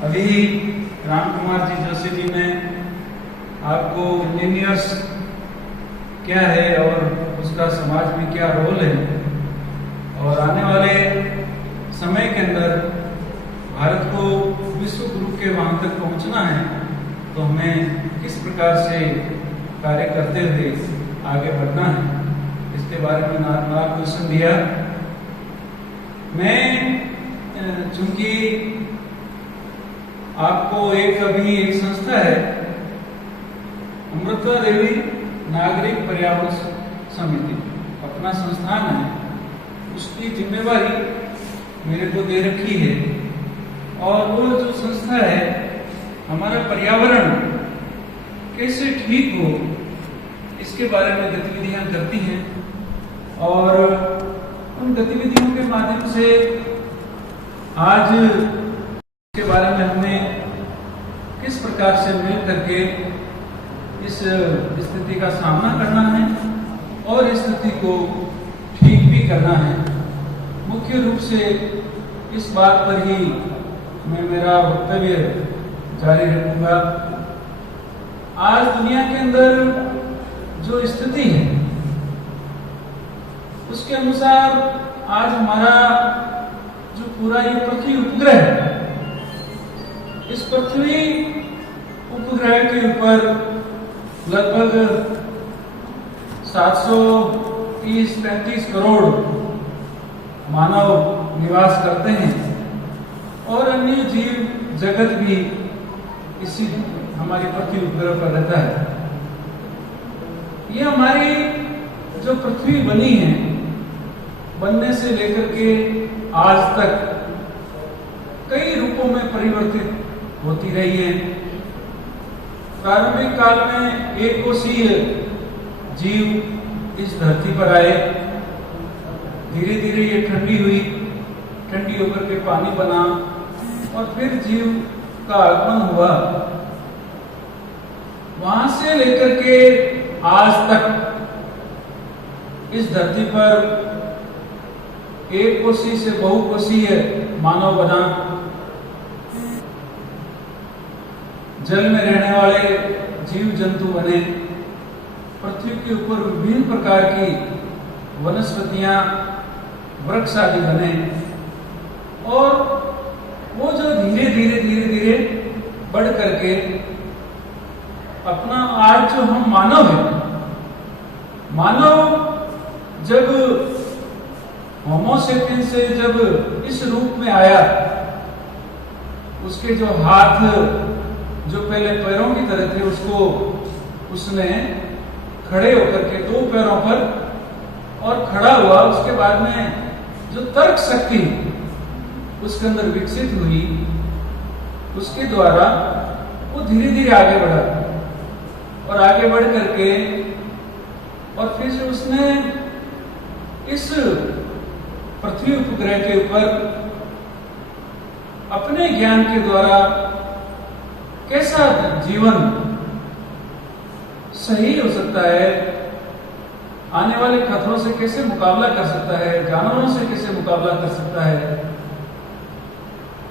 अभी राम कुमार जी जोशी जी ने आपको इंजीनियर्स क्या है और उसका समाज में क्या रोल है और आने वाले समय के अंदर भारत को विश्व गुरु के वहां तक पहुंचना है तो हमें किस प्रकार से कार्य करते हुए आगे बढ़ना है, इसके बारे में मार्गदर्शन दिया। मैं चूंकि आपको अभी एक संस्था है अमृता देवी नागरिक पर्यावरण समिति, अपना संस्थान है, उसकी जिम्मेवारी मेरे को दे रखी है और वो जो संस्था है हमारा पर्यावरण कैसे ठीक हो इसके बारे में गतिविधियां करती हैं और उन गतिविधियों के माध्यम से आज के बारे में हमें किस प्रकार से मिल करके इस स्थिति का सामना करना है और इस स्थिति को ठीक भी करना है। मुख्य रूप से इस बात पर ही मैं मेरा वक्तव्य जारी रखूंगा। आज दुनिया के अंदर जो स्थिति है उसके अनुसार आज हमारा जो पूरा ये पृथ्वी उपग्रह है, इस पृथ्वी उपग्रह के ऊपर लगभग 730-35 करोड़ मानव निवास करते हैं और अन्य जीव जगत भी इसी हमारी पृथ्वी उपग्रह पर रहता है। ये हमारी जो पृथ्वी बनी है, बनने से लेकर के आज तक कई रूपों में परिवर्तित होती रही है। प्रारंभिक काल में एक कोशीय जीव इस धरती पर आए, धीरे धीरे ये ठंडी हुई, ठंडी होकर के पानी बना और फिर जीव का आगमन हुआ। वहां से लेकर के आज तक इस धरती पर एक कोशी से बहुकोशीय मानव बना, जल में रहने वाले जीव जंतु बने, पृथ्वी के ऊपर विभिन्न प्रकार की वनस्पतियां वृक्ष आदि बने और वो जो धीरे धीरे बढ़ करके अपना आज जो हम मानव है, मानव जब होमोसेपियन से जब इस रूप में आया, उसके जो हाथ जो पहले पैरों की तरह थे उसको उसने खड़े होकर के दो पैरों पर और खड़ा हुआ, उसके बाद में जो तर्क शक्ति उसके अंदर विकसित हुई, उसके द्वारा वो धीरे धीरे आगे बढ़ा और आगे बढ़ करके और फिर से उसने इस पृथ्वी उपग्रह के ऊपर अपने ज्ञान के द्वारा कैसा जीवन सही हो सकता है, आने वाले खतरों से कैसे मुकाबला कर सकता है, जानवरों से कैसे मुकाबला कर सकता है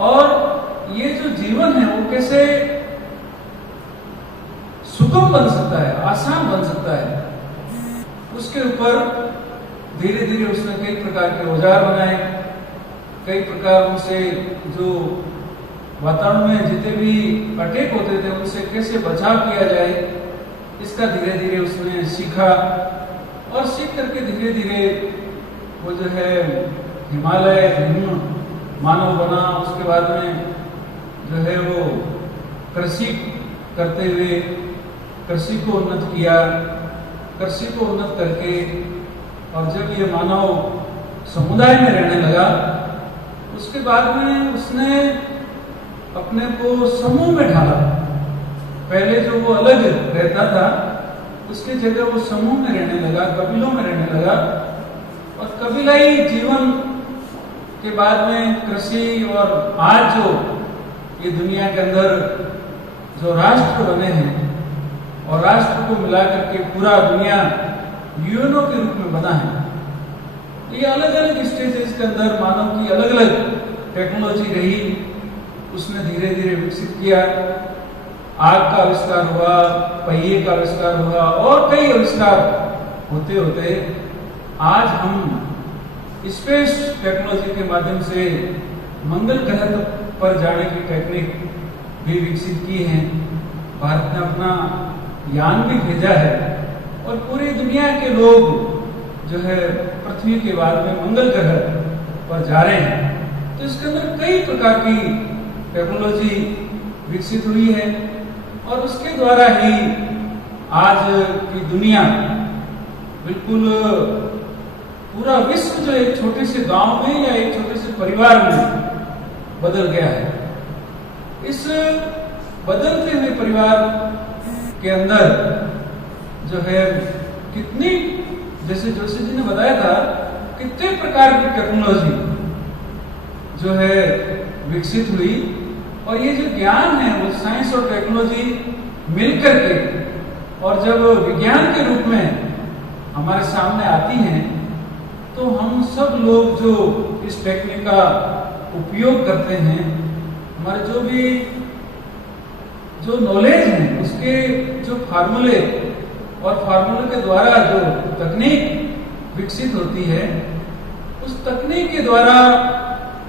और ये जो जीवन है वो कैसे सुगम बन सकता है, आसान बन सकता है, उसके ऊपर धीरे धीरे उसने कई प्रकार के औजार बनाए, कई प्रकार उनसे जो वातावरण में जितने भी अटैक होते थे उनसे कैसे बचाव किया जाए, इसका धीरे धीरे उसने सीखा और सीख करके धीरे धीरे वो जो है हिमालय मानव बना। उसके बाद में जो है वो कृषि करते हुए कृषि को उन्नत किया, कृषि को उन्नत करके और जब ये मानव समुदाय में रहने लगा, उसके बाद में उसने अपने को समूह में ढाला। पहले जो वो अलग रहता था उसकी जगह वो समूह में रहने लगा, कबीलों में रहने लगा और कबीलाई जीवन के बाद में कृषि और आज जो ये दुनिया के अंदर जो राष्ट्र बने हैं और राष्ट्र को मिलाकर के पूरा दुनिया यूएनओ के रूप में बना है। ये अलग अलग स्टेजेस के अंदर मानव की अलग अलग टेक्नोलॉजी रही उसने धीरे धीरे विकसित किया। आग का आविष्कार हुआ, पहिए का आविष्कार हुआ और कई आविष्कार होते होते आज हम स्पेस टेक्नोलॉजी के माध्यम से मंगल ग्रह पर जाने की टेक्निक भी विकसित की है। भारत ने अपना यान भी भेजा है और पूरी दुनिया के लोग जो है पृथ्वी के बाद में मंगल ग्रह पर जा रहे हैं। तो इसके अंदर कई प्रकार की टेक्नोलॉजी विकसित हुई है और उसके द्वारा ही आज की दुनिया बिल्कुल पूरा विश्व जो एक छोटे से गांव में या एक छोटे से परिवार में बदल गया है। इस बदलते हुए परिवार के अंदर जो है कितनी, जैसे जोशी जी ने बताया था, कितने प्रकार की टेक्नोलॉजी जो है विकसित हुई और ये जो ज्ञान है वो साइंस और टेक्नोलॉजी मिलकर के और जब विज्ञान के रूप में हमारे सामने आती हैं तो हम सब लोग जो इस टेक्निक का उपयोग करते हैं, हमारे जो नॉलेज है उसके जो फार्मूले और फार्मूले के द्वारा जो तकनीक विकसित होती है, उस तकनीक के द्वारा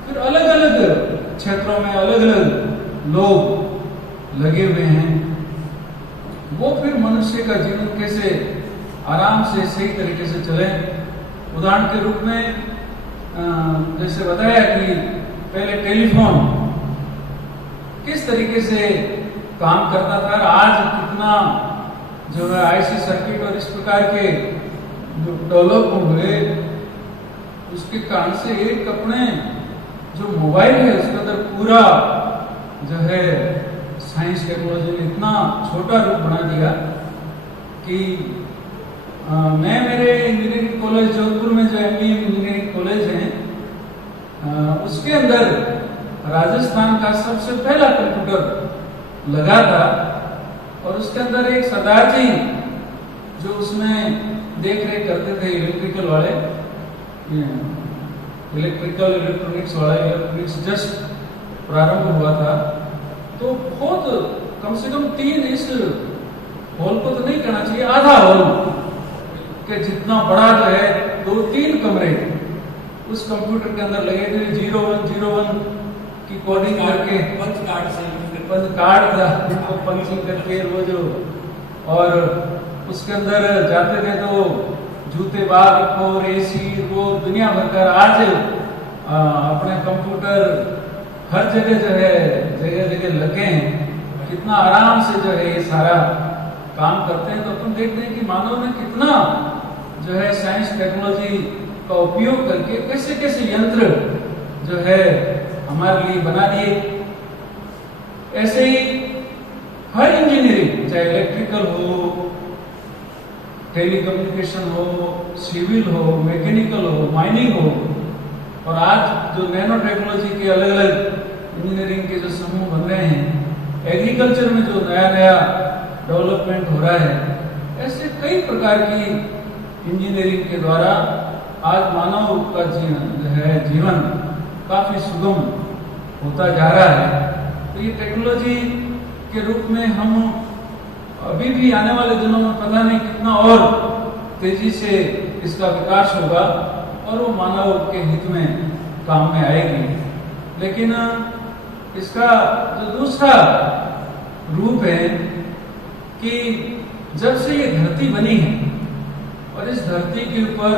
फिर अलग अलग क्षेत्रों में अलग अलग लोग लगे हुए हैं। वो फिर मनुष्य का जीवन कैसे आराम से सही तरीके से चले। उदाहरण के रूप में जैसे बताया कि पहले टेलीफोन किस तरीके से काम करता था, आज कितना जो है आईसी सर्किट और इस प्रकार के जो डेवलप हुए, उसके कारण से एक अपने जो मोबाइल है उसके अंदर पूरा जो है साइंस टेक्नोलॉजी ने इतना छोटा रूप बना दिया कि मैं मेरे इंजीनियरिंग कॉलेज जोधपुर में जो एमबीए इंजीनियरिंग कॉलेज है उसके अंदर राजस्थान का सबसे पहला कंप्यूटर लगा था और उसके अंदर एक सरदार जी जो उसमें देख रेख करते थे, इलेक्ट्रिकल वाले, इलेक्ट्रॉनिक्स वाला, इलेक्ट्रॉनिक्स जस्ट प्रारंभ हुआ था। तो बहुत कम से कम 3 इस हॉल को तो नहीं कहना चाहिए, आधा हॉल के जितना बड़ा जो है 2-3 कमरे उस कंप्यूटर के अंदर लगे थे। 0101 की कोडिंग करके पंच कार्ड था जिनको पंचिंग करके वो जो, और उसके अंदर जाते थे तो जूते बाहर रखो और एसी वो दुनिया भर कर। आज अपने कंप्यूटर हर जगह जो है जगह जगह लगे हैं, कितना आराम से जो है ये सारा काम करते हैं। तो अपन देखते हैं कि मानव ने कितना जो है साइंस टेक्नोलॉजी का उपयोग करके कैसे कैसे यंत्र जो है हमारे लिए बना दिए। ऐसे ही हर इंजीनियरिंग, चाहे इलेक्ट्रिकल हो, टेलीकम्युनिकेशन हो, सिविल हो, मैकेनिकल हो, माइनिंग हो, और आज जो नैनो टेक्नोलॉजी के अलग अलग इंजीनियरिंग के जो समूह बन रहे हैं, एग्रीकल्चर में जो नया नया डेवलपमेंट हो रहा है, ऐसे कई प्रकार की इंजीनियरिंग के द्वारा आज मानव का जीवन काफी सुगम होता जा रहा है। तो ये टेक्नोलॉजी के रूप में हम अभी भी आने वाले दिनों में पता नहीं कितना और तेजी से इसका विकास होगा और वो मानव के हित में काम में आएगी। लेकिन इसका जो दूसरा रूप है कि जब से ये धरती बनी है और इस धरती के ऊपर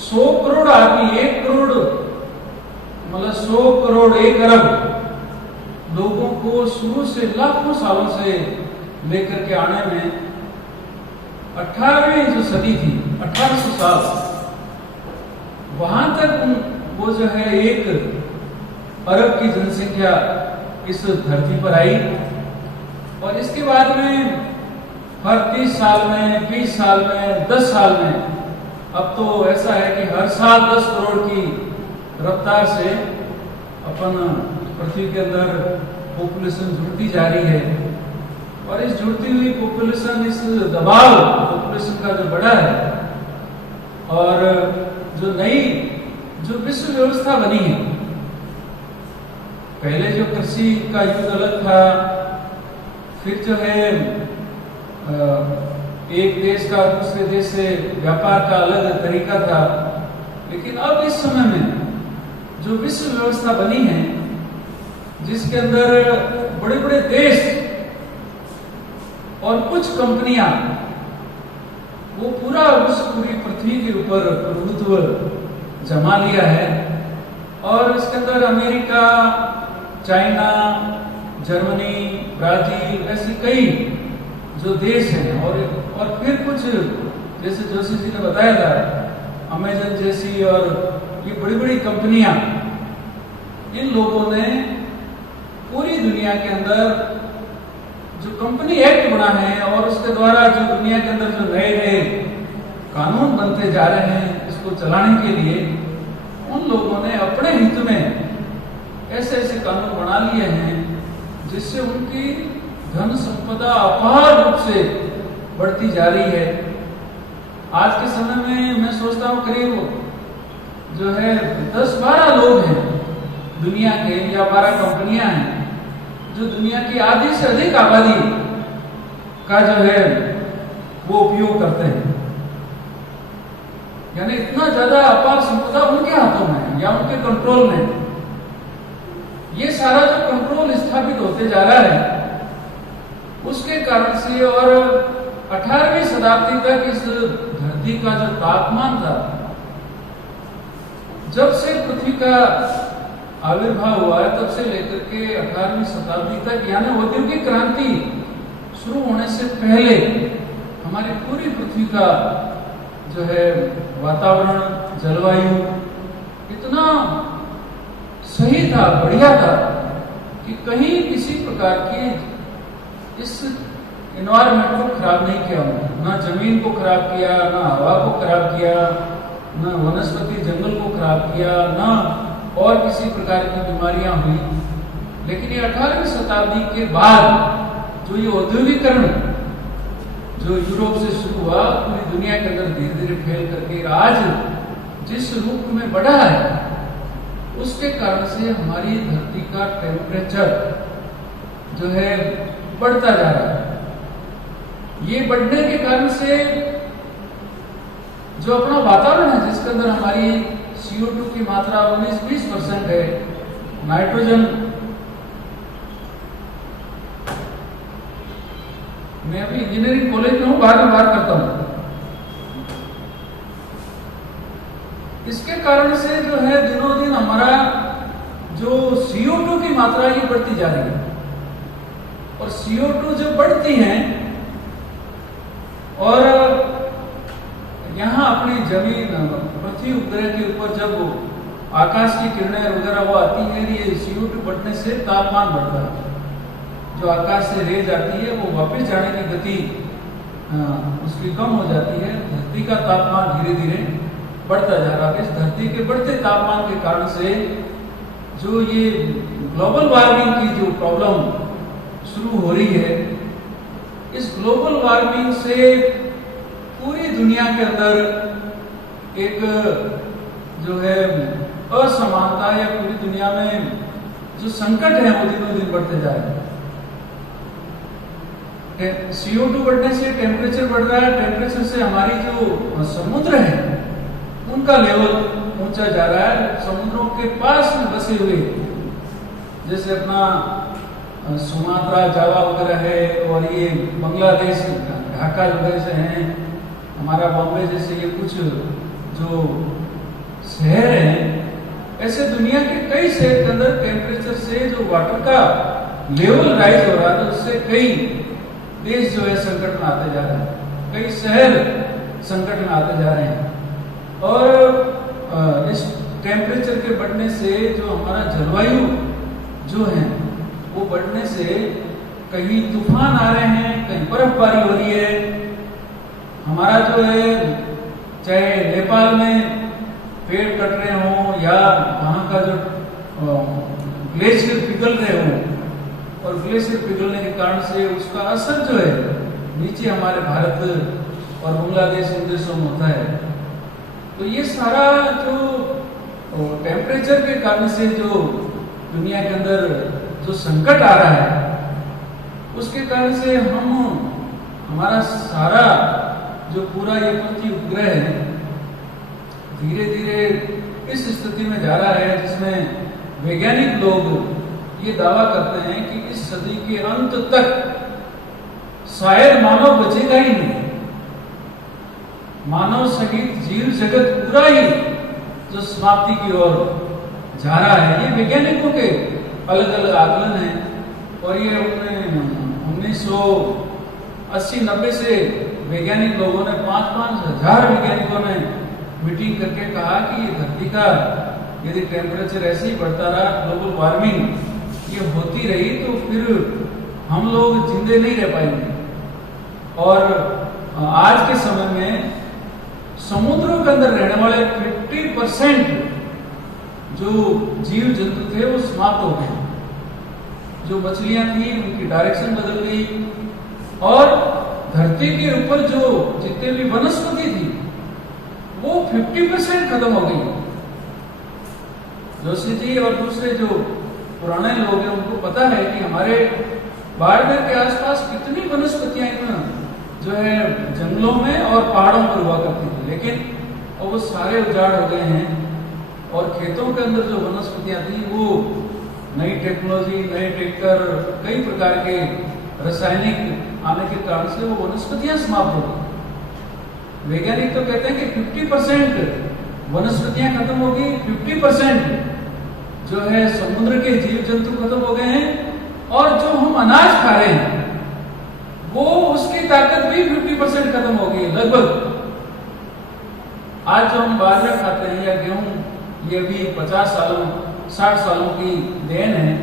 100 करोड़ आदमी, 1 करोड़ मतलब 100 करोड़ 1 अरब लोगों को शुरू से लाखों सालों से लेकर के आने में 18वीं जो सदी थी, 1800 साल, वहां तक वो जो है 1 अरब की जनसंख्या इस धरती पर आई और इसके बाद में हर 30 साल में, 20 साल में, 10 साल में, अब तो ऐसा है कि हर साल 10 करोड़ की रफ्तार से अपन पृथ्वी के अंदर पॉपुलेशन जुड़ती जा रही है और इस जुड़ती हुई पॉपुलेशन, इस दबाव पॉपुलेशन का जो बढ़ा है और जो नई जो विश्व व्यवस्था बनी है पहले जो कृषि का युग अलग था, फिर जो है एक देश का दूसरे देश से व्यापार का अलग तरीका था। लेकिन अब इस समय में जो विश्व व्यवस्था बनी है, जिसके अंदर बड़े बड़े देश और कुछ कंपनियां वो पूरी पृथ्वी के ऊपर प्रभुत्व जमा लिया है। और इसके अंदर अमेरिका, चाइना, जर्मनी, ब्राजील, ऐसी कई जो देश हैं और फिर कुछ जैसे जोशी जी ने बताया था अमेजन जैसी और ये बड़ी बड़ी कंपनियां, इन लोगों ने पूरी दुनिया के अंदर जो कंपनी एक्ट बना है और उसके द्वारा जो दुनिया के अंदर जो नए नए कानून बनते जा रहे हैं इसको चलाने के लिए, उन लोगों ने अपने हित में ऐसे ऐसे कानून बना लिए हैं जिससे उनकी धन संपदा अपार रूप से बढ़ती जा रही है। आज के समय में मैं सोचता हूँ करीब जो है 10-12 लोग हैं दुनिया के, या 12 कंपनियां हैं जो दुनिया की आधी से अधिक आबादी का जो है वो उपयोग करते हैं। यानी इतना ज्यादा अपार संपदा उनके हाथों में है या उनके कंट्रोल में। ये सारा जो कंट्रोल स्थापित होते जा रहा है उसके कारण से, और 18वीं शताब्दी तक इस धरती का जो तापमान था, जब से पृथ्वी का आविर्भाव हुआ है तब से लेकर के 18वीं शताब्दी तक, यानी औद्योगिक क्रांति शुरू होने से पहले हमारी पूरी पृथ्वी का जो है वातावरण, जलवायु इतना सही था, बढ़िया था कि कहीं किसी प्रकार की इस एनवायरमेंट को खराब नहीं किया उन्होंने। ना जमीन को खराब किया, ना हवा को खराब किया, ना वनस्पति जंगल को खराब किया, ना और किसी प्रकार की बीमारियां हुई। लेकिन ये 18वीं शताब्दी के बाद जो ये औद्योगिकरण जो यूरोप से शुरू हुआ, पूरी दुनिया के अंदर धीरे धीरे फैल करके आज जिस रूप में बढ़ा है, उसके कारण से हमारी धरती का टेम्परेचर जो है बढ़ता जा रहा है। ये बढ़ने के कारण से जो अपना वातावरण है जिसके अंदर हमारी CO2 की मात्रा 19-20% है, नाइट्रोजन, मैं अभी इंजीनियरिंग कॉलेज में हूं, बाद में बात करता हूं। इसके कारण से जो है दिनों दिन हमारा जो CO2 की मात्रा ये बढ़ती जा रही है। और CO2 जब बढ़ती है और यहाँ अपनी जमीन, पृथ्वी उपग्रह के ऊपर जब आकाश की किरणें वगैरह वो आती है, ये CO2 बढ़ने से तापमान बढ़ता है। जो आकाश से रेज आती है वो वापस जाने की गति उसकी कम हो जाती है। धरती का तापमान धीरे धीरे बढ़ता जा रहा है। इस धरती के बढ़ते तापमान के कारण से जो ये ग्लोबल वार्मिंग की जो प्रॉब्लम शुरू हो रही है, इस ग्लोबल वार्मिंग से पूरी दुनिया के अंदर एक जो है असमानता या पूरी दुनिया में जो संकट है वो दिनों दिन बढ़ते जा रहे हैं। CO2 बढ़ने से टेम्परेचर बढ़ रहा है, टेम्परेचर से हमारी जो समुद्र है उनका लेवल ऊंचा जा रहा है। समुद्रों के पास में बसे हुए जैसे अपना सुमात्रा, जावा वगैरह है, और ये बांग्लादेश, ढाका वगैरह से हैं, हमारा बॉम्बे जैसे ये कुछ जो शहर हैं, ऐसे दुनिया के कई शहर के अंदर टेम्परेचर से जो वाटर का लेवल राइज हो रहा है, तो उससे कई देश जो है संकट में आते जा रहे हैं, कई शहर संकट में आते जा रहे हैं। और इस टेम्परेचर के बढ़ने से जो हमारा जलवायु जो है वो बढ़ने से कहीं तूफान आ रहे हैं, कहीं बर्फबारी हो रही है। हमारा जो है चाहे नेपाल में पेड़ कट रहे हों या वहाँ का जो ग्लेशियर पिघल रहे हों, और ग्लेशियर पिघलने के कारण से उसका असर जो है नीचे हमारे भारत और बांग्लादेश इन देशों में होता है। तो ये सारा जो टेम्परेचर के कारण से जो दुनिया के अंदर जो संकट आ रहा है, उसके कारण से हमारा सारा जो पूरा ये पृथ्वी उपग्रह है धीरे धीरे इस स्थिति में जा रहा है जिसमें वैज्ञानिक लोग ये दावा करते हैं कि इस सदी के अंत तक शायद मानव बचेगा ही नहीं। मानव सहित जीव जगत पूरा ही जो समाप्ति की ओर जा रहा है। ये वैज्ञानिकों के अलग अलग आकलन हैं और ये 1980-90 से वैज्ञानिक लोगों ने 5-5 हजार वैज्ञानिकों ने मीटिंग करके कहा कि ये धरती का यदि टेम्परेचर ऐसे ही बढ़ता रहा, ग्लोबल वार्मिंग ये होती रही, तो फिर हम लोग जिंदे नहीं रह पाएंगे। और आज के समय में समुद्रों के अंदर रहने वाले 50% जो जीव जंतु थे वो समाप्त हो गए। जो मछलियां थी उनकी डायरेक्शन बदल गई और धरती के ऊपर जो जितने भी वनस्पति थी वो 50% खत्म हो गई। जोशी जी और दूसरे जो पुराने लोग हैं उनको पता है कि हमारे बाड़मेर के आसपास कितनी वनस्पतियां जो है जंगलों में और पहाड़ों पर हुआ करती थी, लेकिन अब वो सारे उजाड़ हो गए हैं और खेतों के अंदर जो वनस्पतियां थी वो नई टेक्नोलॉजी, नए ट्रैक्टर, कई प्रकार के रासायनिक आने के कारण से वो वनस्पतियां समाप्त हो गई। वैज्ञानिक तो कहते हैं कि 50% वनस्पतियां खत्म हो गई, 50% जो है समुद्र के जीव जंतु खत्म हो गए हैं और जो हम अनाज खा रहे हैं वो उसकी ताकत भी 50% खत्म हो गई लगभग। आज जो हम बाजरा खाते हैं या गेहूं, ये भी 50 सालों 60 सालों की देन है।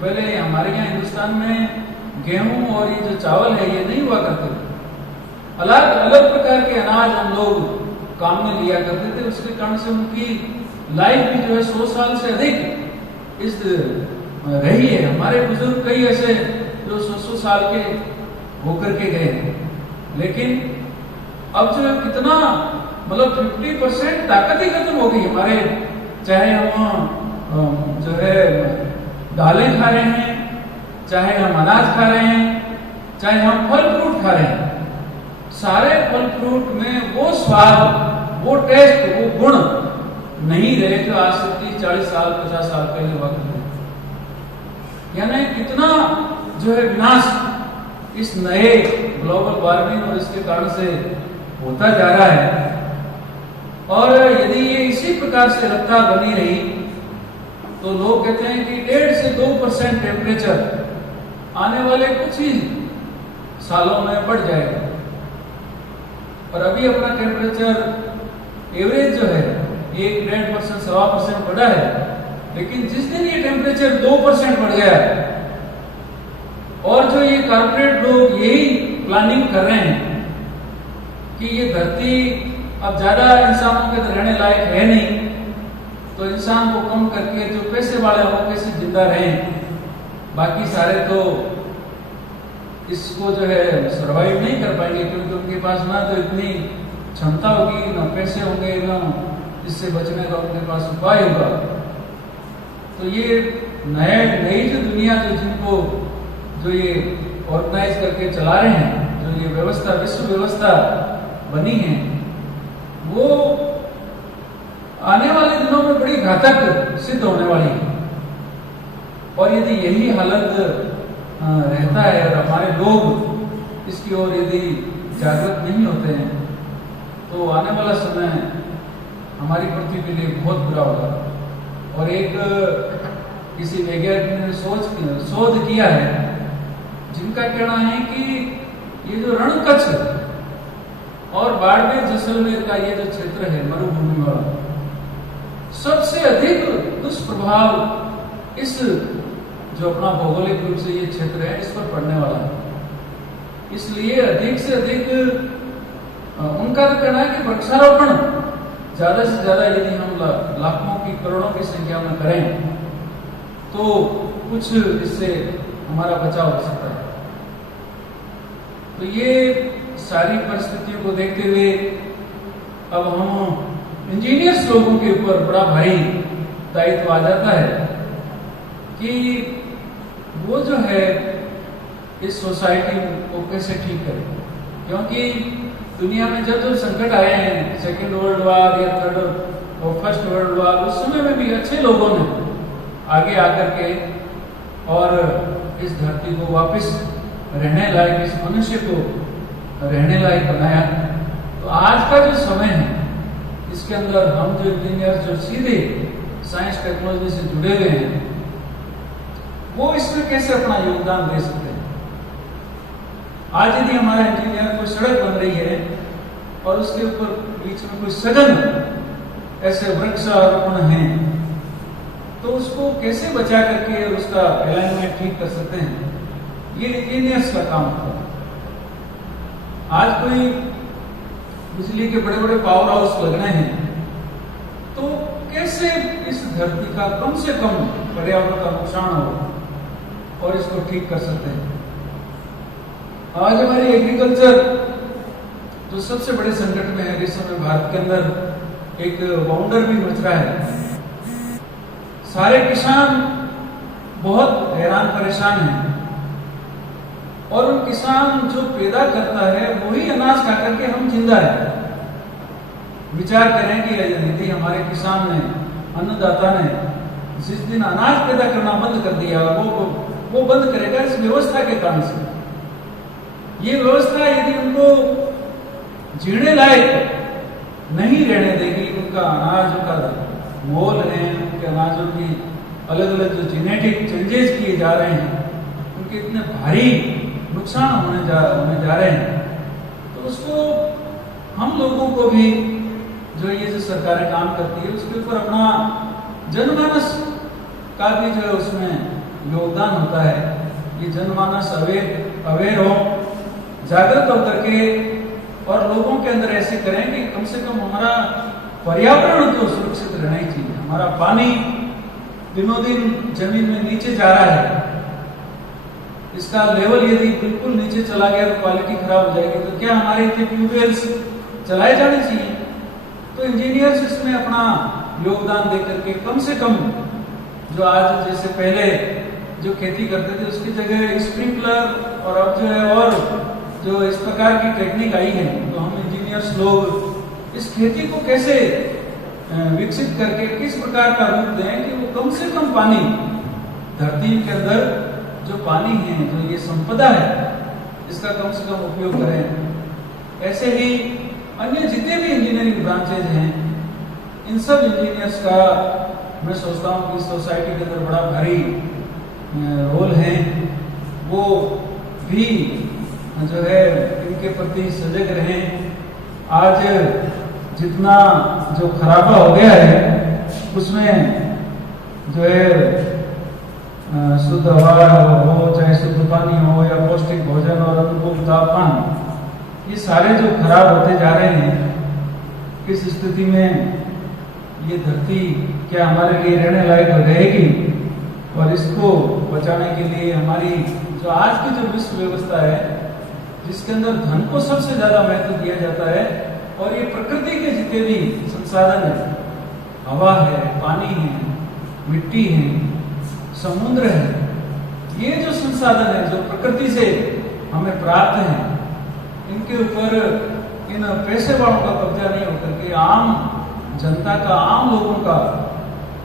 पहले हमारे यहाँ हिंदुस्तान में गेहूं और ये जो चावल है ये नहीं हुआ करते थे। अलग अलग प्रकार के अनाज हम लोग काम में लिया करते थे, उसके कारण से उनकी लाइफ भी जो है 100 साल से अधिक इस रही है। हमारे बुजुर्ग कई ऐसे जो 100 साल के होकर के गए हैं, लेकिन अब जो है कितना मतलब 50% ताकत ही खत्म हो गई हमारे। चाहे हम जो है दालें खा रहे हैं, चाहे हम अनाज खा रहे हैं, चाहे हम फल फ्रूट खा रहे हैं, सारे फल फ्रूट में वो स्वाद, वो टेस्ट, वो गुण नहीं रहे जो आज से 30-40 साल 50 साल पहले वक्त में। यानी कितना जो है विनाश इस नए ग्लोबल वार्मिंग और इसके कारण से होता जा रहा है। और यदि ये इसी प्रकार से रफ्तार बनी रही तो लोग कहते हैं कि 1.5 से 2% टेम्परेचर आने वाले कुछ ही सालों में बढ़ जाएगा। और अभी अपना टेम्परेचर एवरेज जो है 1-1.5%, 1.25% बढ़ा है, लेकिन जिस दिन ये टेम्परेचर 2% बढ़ गया और जो ये कॉर्पोरेट लोग यही प्लानिंग कर रहे हैं कि ये धरती अब ज्यादा इंसानों के रहने लायक है नहीं, तो इंसान को कम करके जो पैसे वाले हो कैसे जिंदा रहें, बाकी सारे तो इसको जो है सरवाइव नहीं कर पाएंगे, क्योंकि उनके पास ना तो इतनी क्षमता होगी, ना पैसे होंगे, ना इससे बचने का उनके पास उपाय होगा। तो ये नई जो दुनिया जो जिनको जो ये ऑर्गेनाइज करके चला रहे हैं, जो ये व्यवस्था विश्व व्यवस्था बनी है, वो आने वाले दिनों में बड़ी घातक सिद्ध होने वाली है। और यदि यही हालत रहता है और हमारे लोग इसकी ओर यदि जागरूक नहीं होते हैं तो आने वाला समय हमारी पृथ्वी के लिए बहुत बुरा होगा। और एक किसी वैज्ञानिक ने शोध किया है जिनका कहना है कि ये जो रणकच्छ और बाड़मेर जैसलमेर का ये जो क्षेत्र है मरुभूमि वाला, सबसे अधिक दुष्प्रभाव इस जो अपना भौगोलिक रूप से ये क्षेत्र है इस पर पड़ने वाला है। इसलिए अधिक से अधिक उनका तो कहना है कि वृक्षारोपण ज्यादा से ज्यादा यदि हम लाखों की करोड़ों की संख्या में करें तो कुछ इससे हमारा बचाव हो सकता है। तो ये सारी परिस्थितियों को देखते हुए अब हम इंजीनियर्स लोगों के ऊपर बड़ा भारी दायित्व आ जाता है कि वो जो है इस सोसाइटी को कैसे ठीक करे, क्योंकि दुनिया में जब जब संकट आए हैं, सेकेंड वर्ल्ड वॉर या थर्ड और फर्स्ट वर्ल्ड वॉर, उस समय में भी अच्छे लोगों ने आगे आकर के और इस धरती को वापस रहने लायक, इस मनुष्य को रहने लायक बनाया। तो आज का जो समय है, इसके अंदर हम जो इंजीनियर जो सीधे साइंस टेक्नोलॉजी से जुड़े हुए हैं, वो इसमें कैसे अपना योगदान दे सकते हैं। आज यदि हमारा इंजीनियर कोई सड़क बन रही है और उसके ऊपर बीच में कोई सघन ऐसे वृक्षारोपण है, तो उसको कैसे बचा करके और उसका अलाइनमेंट ठीक कर सकते हैं, ये इंजीनियर्स का काम होता है। आज कोई बिजली के बड़े बड़े पावर हाउस लगने हैं, तो कैसे इस धरती का कम से कम पर्यावरण का नुकसान हो और इसको ठीक कर सकते हैं। आज हमारी एग्रीकल्चर जो सबसे बड़े संकट में है, इस समय भारत के अंदर एक वाउंडर भी मच रहा है। सारे किसान बहुत हैरान परेशान हैं और उन किसान जो पैदा करता है वही अनाज खा करके हम जिंदा है। विचार करें कि यदि हमारे किसान ने, अन्नदाता ने जिस दिन अनाज पैदा करना बंद कर दिया, वो बंद करेगा इस व्यवस्था के कारण से। ये व्यवस्था यदि उनको जीने लायक नहीं रहने देगी, उनका अनाज का मोल है, उनके अनाजों की अलग अलग जो जेनेटिक चेंजेस किए जा रहे हैं, उनके इतने भारी नुकसान होने जा रहे हैं, तो उसको हम लोगों को भी जो ये जो सरकारें काम करती है उसके ऊपर अपना जनमानस का भी जो है उसमें योगदान होता है। ये जनमानस अवेयर हो, जागृत होकर के और लोगों के अंदर ऐसे करें कि कम से कम हमारा पर्यावरण तो सुरक्षित रहना ही चाहिए। हमारा पानी दिनों दिन जमीन में नीचे जा रहा है, इसका लेवल यदि बिल्कुल नीचे चला गया तो क्वालिटी खराब हो जाएगी। तो क्या हमारे इतने ट्यूबवेल्स चलाए जाने चाहिए? तो इंजीनियर्स इसमें अपना योगदान दे करके कम से कम जो आज जैसे पहले जो खेती करते थे उसकी जगह स्प्रिंकलर और अब जो है और जो इस प्रकार की टेक्निक आई है, तो हम इंजीनियर्स लोग इस खेती को कैसे विकसित करके किस प्रकार का रूप दें कि वो कम से कम पानी धरती के अंदर जो पानी है, जो ये संपदा है, इसका कम से कम उपयोग करें। ऐसे ही अन्य जितने भी इंजीनियरिंग ब्रांचेज हैं, इन सब इंजीनियर्स का मैं सोचता हूँ कि सोसाइटी के अंदर बड़ा भारी रोल है। वो भी जो है इनके प्रति सजग रहें। आज जितना जो खराबा हो गया है उसमें जो है शुद्ध हवा हो, चाहे शुद्ध पानी हो या पौष्टिक भोजन और अनुकूल तापमान, ये सारे जो खराब होते जा रहे हैं, इस स्थिति में ये धरती क्या हमारे लिए रहने लायक रहेगी? और इसको बचाने के लिए हमारी जो आज की जो विश्व व्यवस्था है, जिसके अंदर धन को सबसे ज्यादा महत्व दिया जाता है, और ये प्रकृति के जितने भी संसाधन है, हवा है, पानी है, मिट्टी है, समुद्र है, ये जो संसाधन है जो प्रकृति से हमें प्राप्त है, इनके ऊपर इन पैसे वालों का कब्जा नहीं होकर के आम जनता का, आम लोगों का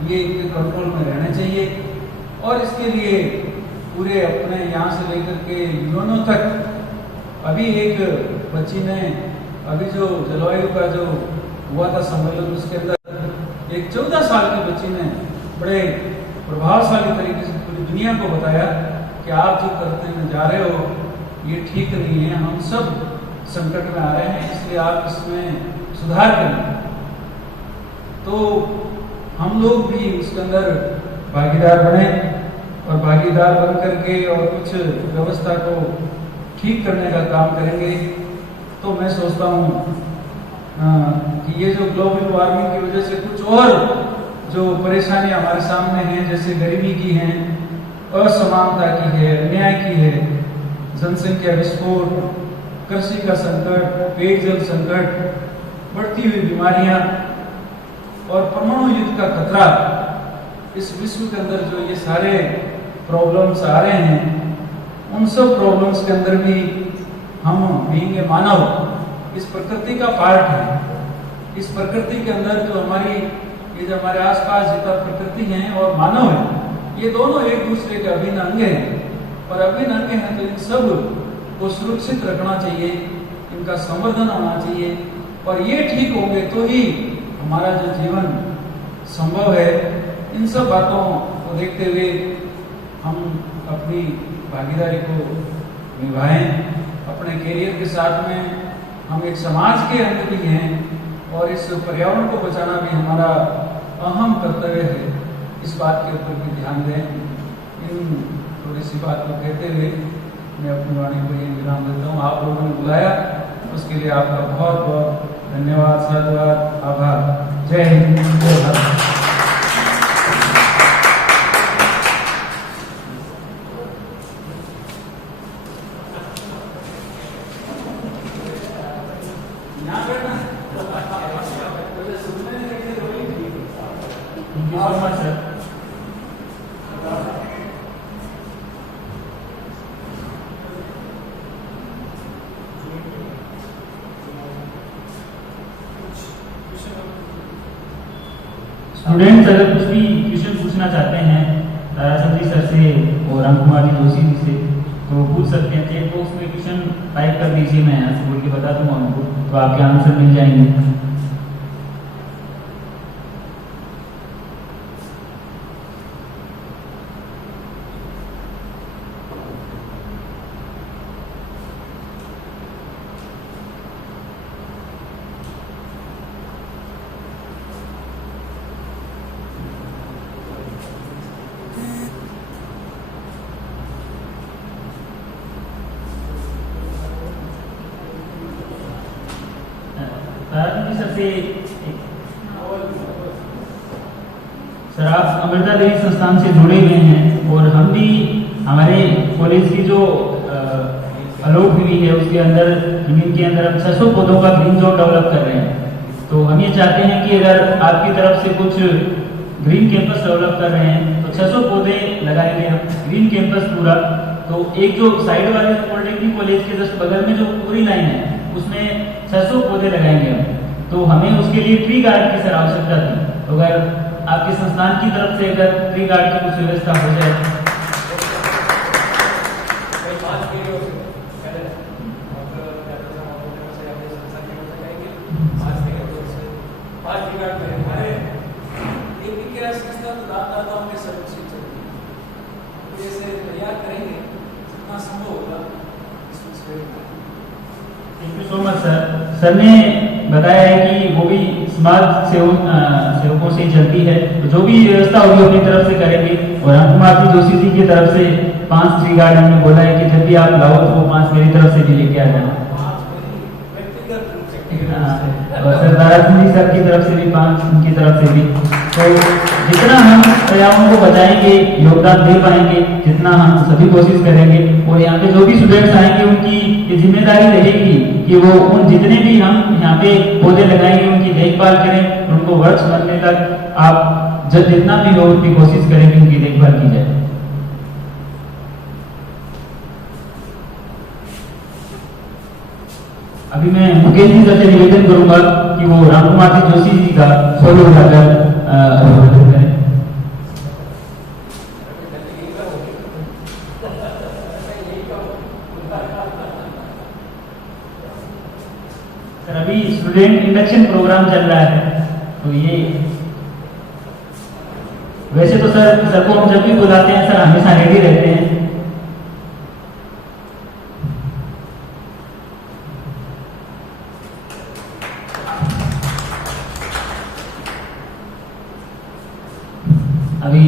ये इनके कंट्रोल में रहना चाहिए। और इसके लिए पूरे अपने यहाँ से लेकर के यूएनओ तक, अभी एक बच्ची ने, अभी जो जलवायु का जो हुआ था सम्मेलन, उसके अंदर एक 14 साल की बच्ची ने बड़े प्रभावशाली तरीके से पूरी दुनिया को बताया कि आप जो करते जा रहे हो ये ठीक नहीं है, हम सब संकट में आ रहे हैं, इसलिए आप इसमें सुधार करें। तो हम लोग भी उसके अंदर भागीदार बने और भागीदार बन करके और कुछ व्यवस्था को ठीक करने का काम करेंगे। तो मैं सोचता हूँ कि ये जो ग्लोबल वार्मिंग की वजह से कुछ और जो परेशानियां हमारे सामने हैं, जैसे गरीबी की हैं, असमानता की है, अन्याय की है, जनसंख्या विस्फोट, कृषि का संकट, पेयजल संकट, बढ़ती हुई बीमारियां और परमाणु युद्ध का खतरा, इस विश्व के अंदर जो ये सारे प्रॉब्लम्स आ रहे हैं, उन सब प्रॉब्लम्स के अंदर भी हम बीइंग ए मानव इस प्रकृति का पार्ट है। इस प्रकृति के अंदर जो हमारी ये जो हमारे आसपास जितना प्रकृति है और मानव है, ये दोनों एक दूसरे के अभिन्न अंग हैं। और अभिन्न अंग हैं तो इन सब को सुरक्षित रखना चाहिए, इनका संवर्धन होना चाहिए। और ये ठीक होंगे तो ही हमारा जो जीवन संभव है। इन सब बातों को देखते हुए हम अपनी भागीदारी को निभाएं। अपने कैरियर के साथ में हम एक समाज के अंग भी हैं और इस पर्यावरण को बचाना भी हमारा अहम कर्तव्य है। इस बात के ऊपर भी ध्यान दें। इन थोड़ी सी बात को कहते हुए मैं अपनी वाणी को ये विराम देता हूँ। आप लोगों ने बुलाया उसके लिए आपका बहुत बहुत धन्यवाद, साधुवाद, आभार। जय हिंद, जय भारत। स्टूडेंट्स अगर कुछ भी क्वेश्चन पूछना चाहते हैं ताराचंद जी सर से और राम कुमार जी जोशी जी से तो पूछ सकते हैं। चैट बॉक्स में क्वेश्चन टाइप कर दीजिए, मैं यहाँ से बोल के बता दूंगा उनको, तो आपके आंसर मिल जाएंगे। सर आप अमृता देवी संस्थान से जुड़े हुए हैं और हम भी हमारे कॉलेज की जो अलॉट हुई है उसके अंदर जमीन के अंदर हम 600 पौधों का ग्रीन जोन डेवलप कर रहे हैं। तो हम ये चाहते हैं कि अगर आपकी तरफ से कुछ ग्रीन कैंपस डेवलप कर रहे हैं तो 600 पौधे लगाएंगे हम, ग्रीन कैंपस पूरा। तो एक जो साइड वाले पॉलिटेक्निक कॉलेज के जस्ट बगल में जो पूरी लाइन है उसमें 600 पौधे लगाएंगे हम। तो हमें उसके लिए ट्री गार्ड की सर आवश्यकता थी। तो अगर आपके संस्थान की तरफ से अगर ट्री गार्ड की कुछ व्यवस्था हो जाए। Thank you so much sir. Sir ने बताया है कि वो भी समाज सेवकों से चलती है, तो जो भी व्यवस्था होगी अपनी तरफ से करेंगे। और राम कुमार जी जोशी जी की तरफ से 5 ट्री गार्ड ने बोला है कि जब भी आप लाओ तो वो 5 मेरी तरफ से भी लेके आ जाना। और सर ताराचंद जी सर की तरफ से भी 5, उनकी तरफ से भी। तो जितना हम पर्यावरण को बचाएंगे, योगदान दे पाएंगे, जितना हम सभी कोशिश करेंगे। और यहाँ पे जो भी स्टूडेंट्स आएंगे उनकी ये जिम्मेदारी रहेगी कि वो उन जितने भी हम यहाँ पे पौधे लगाएंगे उनकी देखभाल करें, उनको वर्ष बनने तक आप जब जितना भी हो उनकी कोशिश करें कि उनकी देखभाल की जाए। अभी मैं मुकेश जी से निवेदन करूंगा कि वो राम कुमार जी जोशी जी का फॉलो लगाकर अभिवादन करें। सर अभी स्टूडेंट इंडक्शन प्रोग्राम चल रहा है, तो ये वैसे तो सर को हम जब भी बुलाते हैं सर हमेशा रेडी रहते हैं। अभी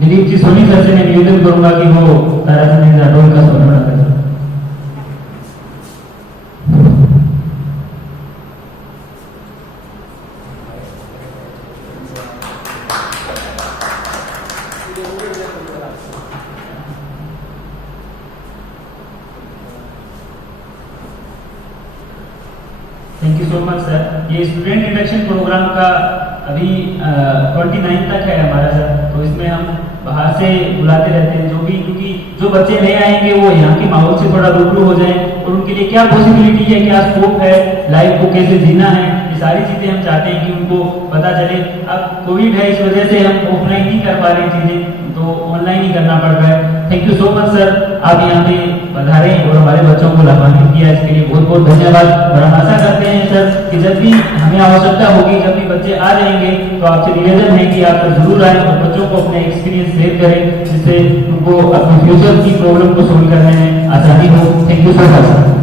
दिलीप जी सोनी सर से मैं निवेदन करूंगा कि वो ताराचंद जाटोल का समर्पण करें। Thank you so much sir. ये स्टूडेंट इंडक्शन प्रोग्राम का अभी 29 तक है हमारा सर, तो इसमें हम बाहर से बुलाते रहते हैं जो भी, क्योंकि जो बच्चे नए आएंगे वो यहाँ के माहौल से थोड़ा रूबरू हो जाए और उनके लिए क्या पॉसिबिलिटी है, क्या स्कोप है, लाइफ को कैसे जीना है, ये सारी चीजें हम चाहते हैं कि उनको पता चले। अब कोविड है, इस वजह से हम ऑफलाइन नहीं कर पा रहे चीजें, तो ऑनलाइन ही करना पड़ रहा है। Thank you so much sir, आप यहाँ पे पधारे और हमारे बच्चों को लाभान्वित किया, इसके लिए बहुत बहुत धन्यवाद। और हम आशा करते हैं सर कि जब भी हमें आवश्यकता होगी, जब भी बच्चे आ जाएंगे, तो आपसे निवेदन है कि आप जरूर आए और बच्चों को अपने एक्सपीरियंस शेयर करें, जिससे उनको अपने फ्यूचर की प्रॉब्लम को सोल्व करने में आसानी हो। Thank you so much sir.